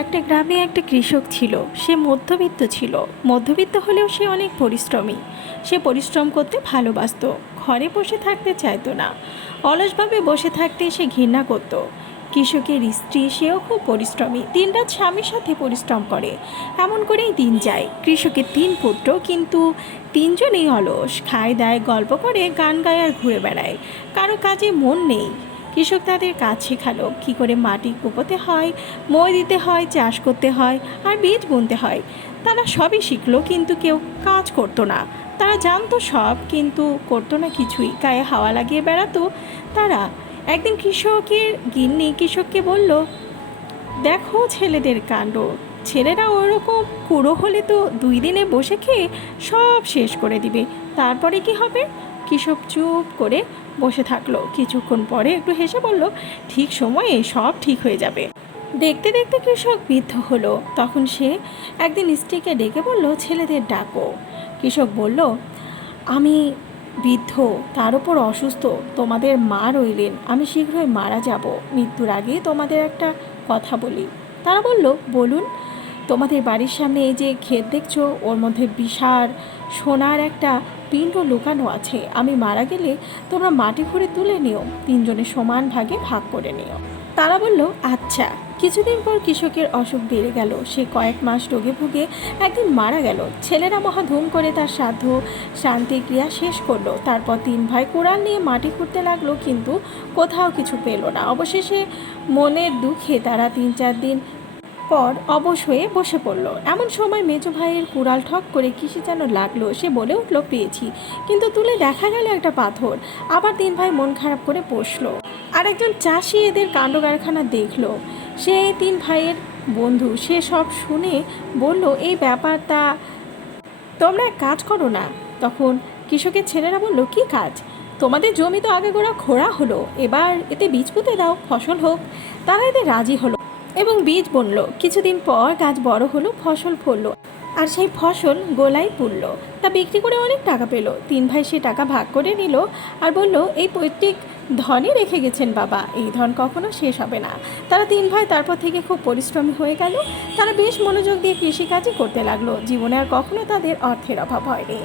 একটা গ্রামে একটা কৃষক ছিল। সে মধ্যবিত্ত ছিল। মধ্যবিত্ত হলেও সে অনেক পরিশ্রমী। সে পরিশ্রম করতে ভালোবাসতো। ঘরে বসে থাকতে চাইতো না। অলসভাবে বসে থাকতে সে ঘৃণা করত। কৃষকের স্ত্রী, সেও খুব পরিশ্রমী। দিনরাত স্বামীর সাথে পরিশ্রম করে। এমন করেই দিন যায়। কৃষকের 3 পুত্র, কিন্তু তিনজনেই অলস। খায় দায়, গল্প করে, গান গায় আর ঘুরে বেড়ায়। কারো কাজে মন নেই। কৃষক তাদের কাজ শেখালো, কী করে মাটি কুপোতে হয়, মই দিতে হয়, চাষ করতে হয় আর বীজ বুনতে হয়। তারা সবই শিখলো, কিন্তু কেউ কাজ করতো না। তারা জানতো সব, কিন্তু করতো না কিছুই। গায়ে হাওয়া লাগিয়ে বেড়াতো তারা। একদিন কৃষকের গিন্নি কৃষককে বলল, দেখো ছেলেদের কাণ্ড। ছেলেরা ওরকম কুড়ো হলে তো 2 দিনে বসে খেয়ে সব শেষ করে দিবে। তারপরে কি হবে? কৃষক চুপ করে বসে থাকলো। কিছুক্ষণ পরে একটু হেসে বলল, ঠিক সময়ে সব ঠিক হয়ে যাবে। দেখতে দেখতে কৃষক বৃদ্ধ হলো। তখন সে একদিন স্ত্রীকে ডেকে বলল, ছেলেদের ডাকো। কৃষক বলল, আমি বৃদ্ধ, তার উপর অসুস্থ। তোমাদের মা রইলেন, আমি শীঘ্রই মারা যাব। মৃত্যুর আগে তোমাদের একটা কথা বলি। তারা বলল, বলুন। তোমাদের বাড়ির সামনে এই যে ক্ষেত দেখছো, ওর মধ্যে বিশাল সোনার একটা পিণ্ড লুকানো আছে। আমি মারা গেলে তোমরা মাটি খুঁড়ে তুলে নিও, 3জনে সমান ভাগে ভাগ করে নিও। তারা বলল, আচ্ছা। কিছুদিন পর কৃষকের অসুখ বেড়ে গেল। সে কয়েক মাস রোগে ভুগে একদিন মারা গেল। ছেলেরা মহা ধুম করে তার শ্রাদ্ধ শান্তি ক্রিয়া শেষ করলো। তারপর 3 ভাই কোড়াল নিয়ে মাটি খুঁড়তে লাগলো, কিন্তু কোথাও কিছু পেল না। অবশেষে মনের দুঃখে তারা 3-4 দিন পর অবশ হয়ে বসে পড়ল। এমন সময় মেজো ভাইয়ের কুড়াল ঠক করে কিসে যেন লাগলো। সে বলে উঠল, পেয়েছি। কিন্তু তুলে দেখা গেল একটা পাথর। আবার 3 ভাই মন খারাপ করে বসলো। আর একজন চাষি এদের কাণ্ড কারখানা দেখলো। সে 3 ভাইয়ের বন্ধু। সে সব শুনে বলল, এই ব্যাপারটা, তোমরা এক কাজ করো না। তখন কৃষকের ছেলেরা বলল, কি কাজ? তোমাদের জমি তো আগে গোড়া খোঁড়া হলো, এবার এতে বীজ পুঁতে দাও, ফসল হোক। তারা এতে রাজি হলো এবং বীজ বুনলো। কিছুদিন পর গাছ বড় হলো, ফসল ফললো। আর সেই ফসল গোলায় পুড়ল। তা বিক্রি করে অনেক টাকা পেল। 3 ভাই সে টাকা ভাগ করে নিল আর বলল, এই পৈতৃক ধনই রেখে গেছেন বাবা, এই ধন কখনো শেষ হবে না। তারা 3 ভাই তারপর থেকে খুব পরিশ্রমী হয়ে গেল। তারা বেশ মনোযোগ দিয়ে কৃষিকাজই করতে লাগলো। জীবনে আর কখনো তাদের অর্থের অভাব হয়নি।